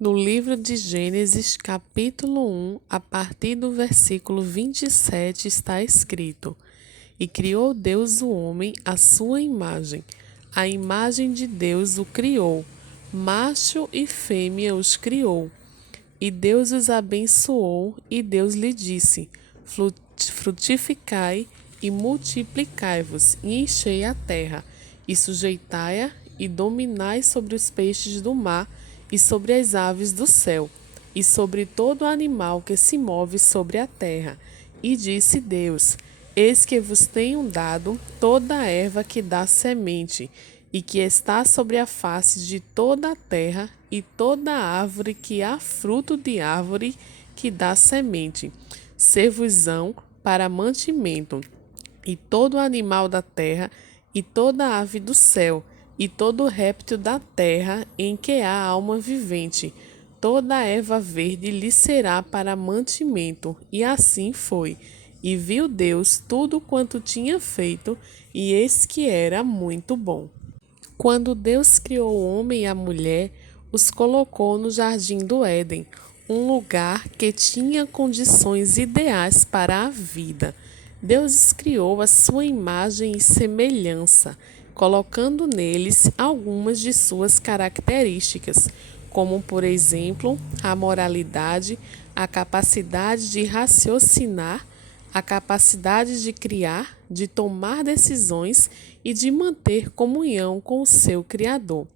No livro de Gênesis, capítulo 1, a partir do versículo 27, está escrito: E criou Deus o homem à sua imagem. A imagem de Deus o criou, macho e fêmea os criou. E Deus os abençoou, e Deus lhe disse: Frutificai e multiplicai-vos, e enchei a terra, e sujeitai-a, e dominai sobre os peixes do mar, e sobre as aves do céu, e sobre todo animal que se move sobre a terra. E disse Deus: Eis que vos tenho dado toda a erva que dá semente, e que está sobre a face de toda a terra, e toda a árvore que há fruto de árvore que dá semente, ser-vos-ão para mantimento, e todo animal da terra, e toda ave do céu, e todo réptil da terra em que há alma vivente, toda a erva verde lhe será para mantimento. E assim foi. E viu Deus tudo quanto tinha feito, e eis que era muito bom. Quando Deus criou o homem e a mulher, os colocou no jardim do Éden, um lugar que tinha condições ideais para a vida. Deus os criou à sua imagem e semelhança, colocando neles algumas de suas características, como, por exemplo, a moralidade, a capacidade de raciocinar, a capacidade de criar, de tomar decisões e de manter comunhão com o seu Criador.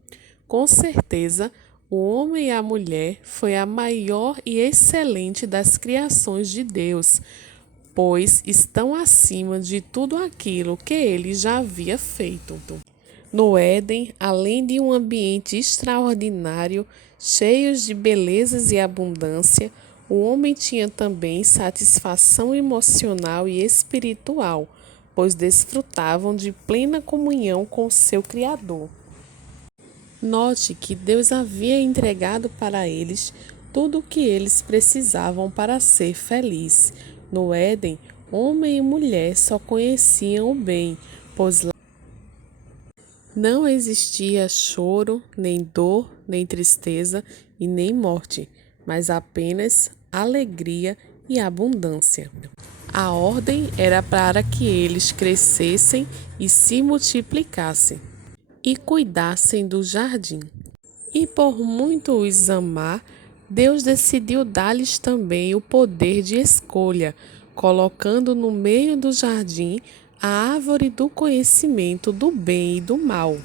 Com certeza, o homem e a mulher foi a maior e excelente das criações de Deus, pois estão acima de tudo aquilo que ele já havia feito. No Éden, além de um ambiente extraordinário, cheio de belezas e abundância, o homem tinha também satisfação emocional e espiritual, pois desfrutavam de plena comunhão com seu Criador. Note que Deus havia entregado para eles tudo o que eles precisavam para ser feliz. No Éden, homem e mulher só conheciam o bem, pois lá não existia choro, nem dor, nem tristeza e nem morte, mas apenas alegria e abundância. A ordem era para que eles crescessem e se multiplicassem e cuidassem do jardim. E por muito os amar, Deus decidiu dar-lhes também o poder de escolha, colocando no meio do jardim a árvore do conhecimento do bem e do mal,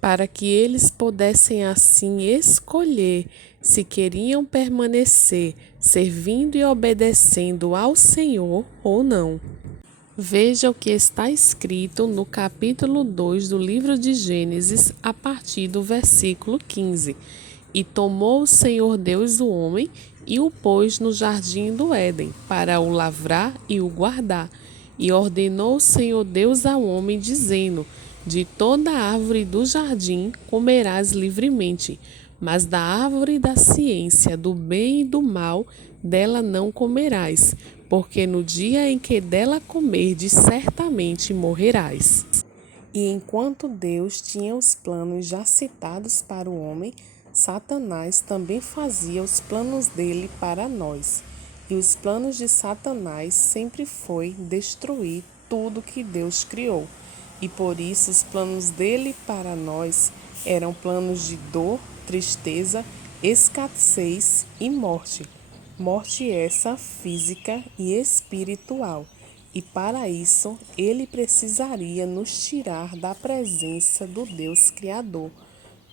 para que eles pudessem assim escolher se queriam permanecer servindo e obedecendo ao Senhor ou não. Veja o que está escrito no capítulo 2 do livro de Gênesis, a partir do versículo 15. E tomou o Senhor Deus o homem e o pôs no jardim do Éden, para o lavrar e o guardar. E ordenou o Senhor Deus ao homem, dizendo: De toda árvore do jardim comerás livremente, mas da árvore da ciência do bem e do mal, dela não comerás, porque no dia em que dela comerdes, certamente morrerás. E enquanto Deus tinha os planos já citados para o homem, Satanás também fazia os planos dele para nós. E os planos de Satanás sempre foi destruir tudo que Deus criou. E por isso os planos dele para nós eram planos de dor, tristeza, escassez e morte. Morte essa física e espiritual. E para isso ele precisaria nos tirar da presença do Deus Criador,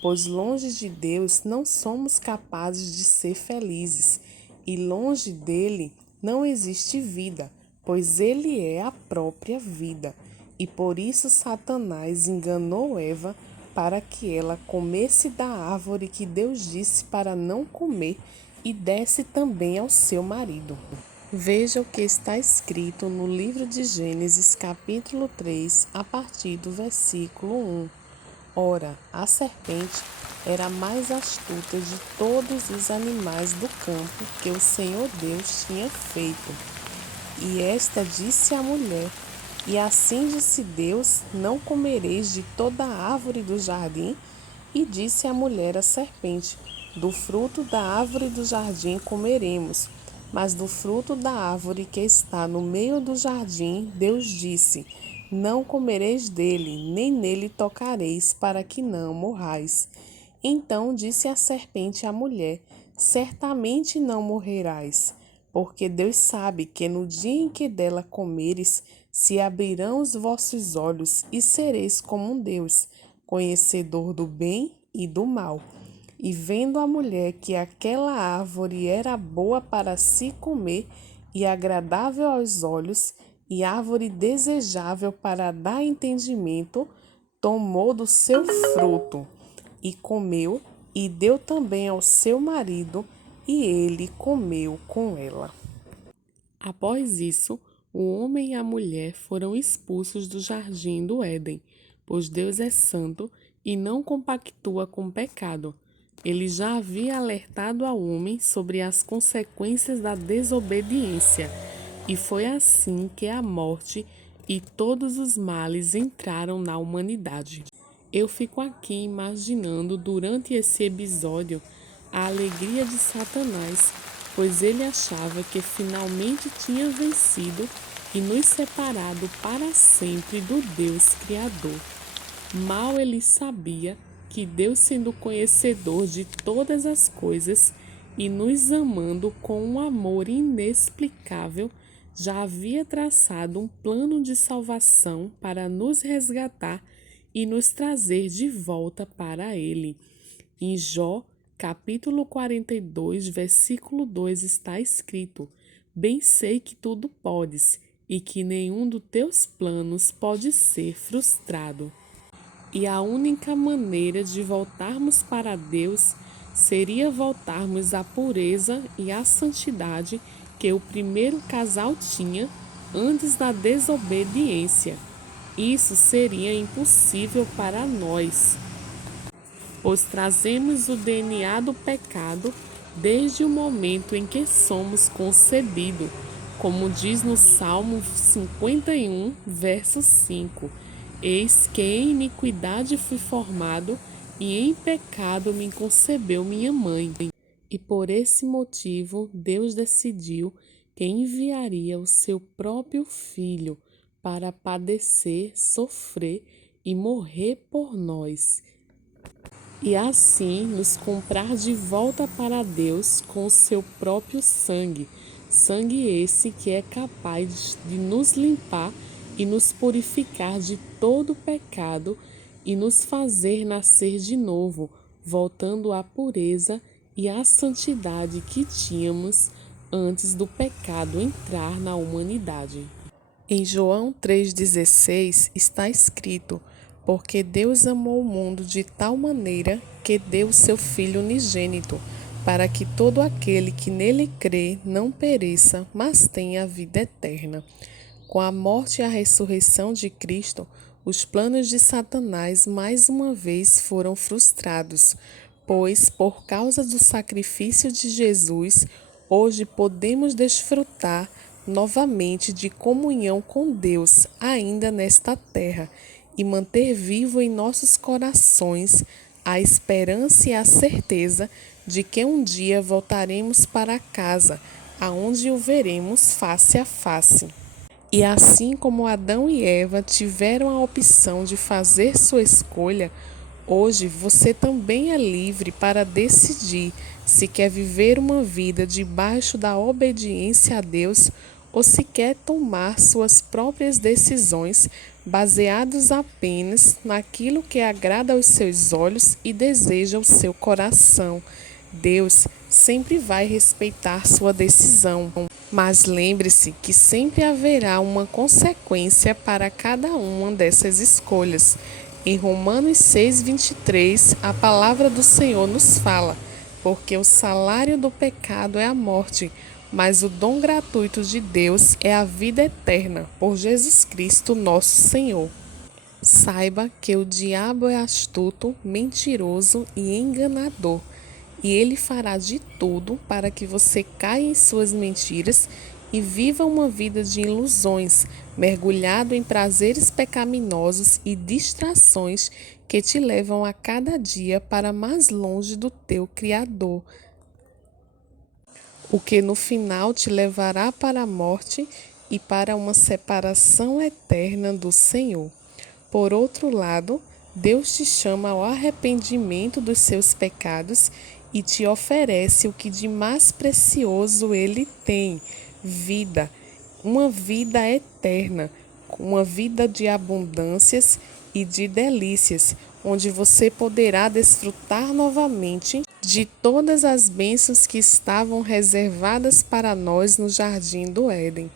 pois longe de Deus não somos capazes de ser felizes, e longe dele não existe vida, pois ele é a própria vida. E por isso Satanás enganou Eva para que ela comesse da árvore que Deus disse para não comer e desse também ao seu marido. Veja o que está escrito no livro de Gênesis, capítulo 3, a partir do versículo 1. Ora, a serpente era a mais astuta de todos os animais do campo que o Senhor Deus tinha feito. E esta disse à mulher: E assim disse Deus: Não comereis de toda a árvore do jardim? E disse a mulher à serpente: do fruto da árvore do jardim comeremos, mas do fruto da árvore que está no meio do jardim, Deus disse: Não comereis dele, nem nele tocareis, para que não morrais. Então disse a serpente à mulher: Certamente não morrerás, porque Deus sabe que no dia em que dela comeres, se abrirão os vossos olhos e sereis como um Deus, conhecedor do bem e do mal. E vendo a mulher que aquela árvore era boa para se comer e agradável aos olhos, e árvore desejável para dar entendimento, tomou do seu fruto e comeu, e deu também ao seu marido, e ele comeu com ela. Após isso, o homem e a mulher foram expulsos do jardim do Éden, pois Deus é santo e não compactua com o pecado. Ele já havia alertado ao homem sobre as consequências da desobediência, e foi assim que a morte e todos os males entraram na humanidade. Eu fico aqui imaginando durante esse episódio a alegria de Satanás, pois ele achava que finalmente tinha vencido e nos separado para sempre do Deus Criador. Mal ele sabia que Deus, sendo conhecedor de todas as coisas e nos amando com um amor inexplicável, já havia traçado um plano de salvação para nos resgatar e nos trazer de volta para Ele. Em Jó, capítulo 42, versículo 2 está escrito: Bem sei que tudo podes e que nenhum dos teus planos pode ser frustrado. E a única maneira de voltarmos para Deus seria voltarmos à pureza e à santidade que o primeiro casal tinha antes da desobediência. Isso seria impossível para nós, pois trazemos o DNA do pecado desde o momento em que somos concebidos, como diz no Salmo 51, verso 5. Eis que em iniquidade fui formado, e em pecado me concebeu minha mãe. E por esse motivo Deus decidiu que enviaria o seu próprio Filho para padecer, sofrer e morrer por nós, e assim nos comprar de volta para Deus com o seu próprio sangue, sangue esse que é capaz de nos limpar e nos purificar de todo pecado e nos fazer nascer de novo, voltando à pureza e à santidade que tínhamos antes do pecado entrar na humanidade. Em João 3,16 está escrito: Porque Deus amou o mundo de tal maneira que deu o seu Filho unigênito, para que todo aquele que nele crê não pereça, mas tenha a vida eterna. Com a morte e a ressurreição de Cristo, os planos de Satanás mais uma vez foram frustrados, pois, por causa do sacrifício de Jesus, hoje podemos desfrutar novamente de comunhão com Deus ainda nesta terra e manter vivo em nossos corações a esperança e a certeza de que um dia voltaremos para casa, aonde o veremos face a face. E assim como Adão e Eva tiveram a opção de fazer sua escolha, hoje você também é livre para decidir se quer viver uma vida debaixo da obediência a Deus ou se quer tomar suas próprias decisões baseadas apenas naquilo que agrada aos seus olhos e deseja o seu coração. Deus sempre vai respeitar sua decisão, mas lembre-se que sempre haverá uma consequência para cada uma dessas escolhas. Em Romanos 6,23, a palavra do Senhor nos fala: porque o salário do pecado é a morte, mas o dom gratuito de Deus é a vida eterna, por Jesus Cristo nosso Senhor. Saiba que o diabo é astuto, mentiroso e enganador, e ele fará de tudo para que você caia em suas mentiras e viva uma vida de ilusões, mergulhado em prazeres pecaminosos e distrações que te levam a cada dia para mais longe do teu Criador, o que no final te levará para a morte e para uma separação eterna do Senhor. Por outro lado, Deus te chama ao arrependimento dos seus pecados e te oferece o que de mais precioso Ele tem: vida, uma vida eterna, uma vida de abundâncias e de delícias, onde você poderá desfrutar novamente de todas as bênçãos que estavam reservadas para nós no Jardim do Éden.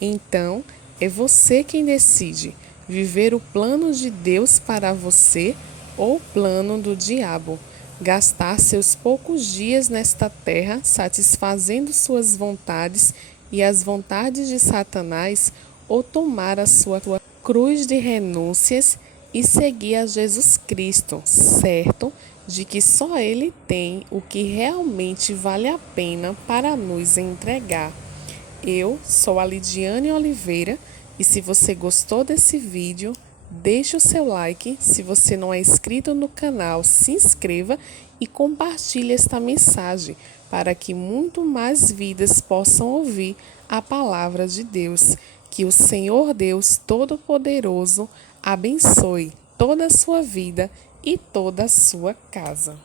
Então, é você quem decide viver o plano de Deus para você ou o plano do diabo. Gastar seus poucos dias nesta terra satisfazendo suas vontades e as vontades de Satanás, ou tomar a sua cruz de renúncias e seguir a Jesus Cristo, certo de que só Ele tem o que realmente vale a pena para nos entregar. Eu sou a Lidiane Oliveira e se você gostou desse vídeo, deixe o seu like. Se você não é inscrito no canal, se inscreva e compartilhe esta mensagem para que muito mais vidas possam ouvir a palavra de Deus. Que o Senhor Deus Todo-Poderoso abençoe toda a sua vida e toda a sua casa.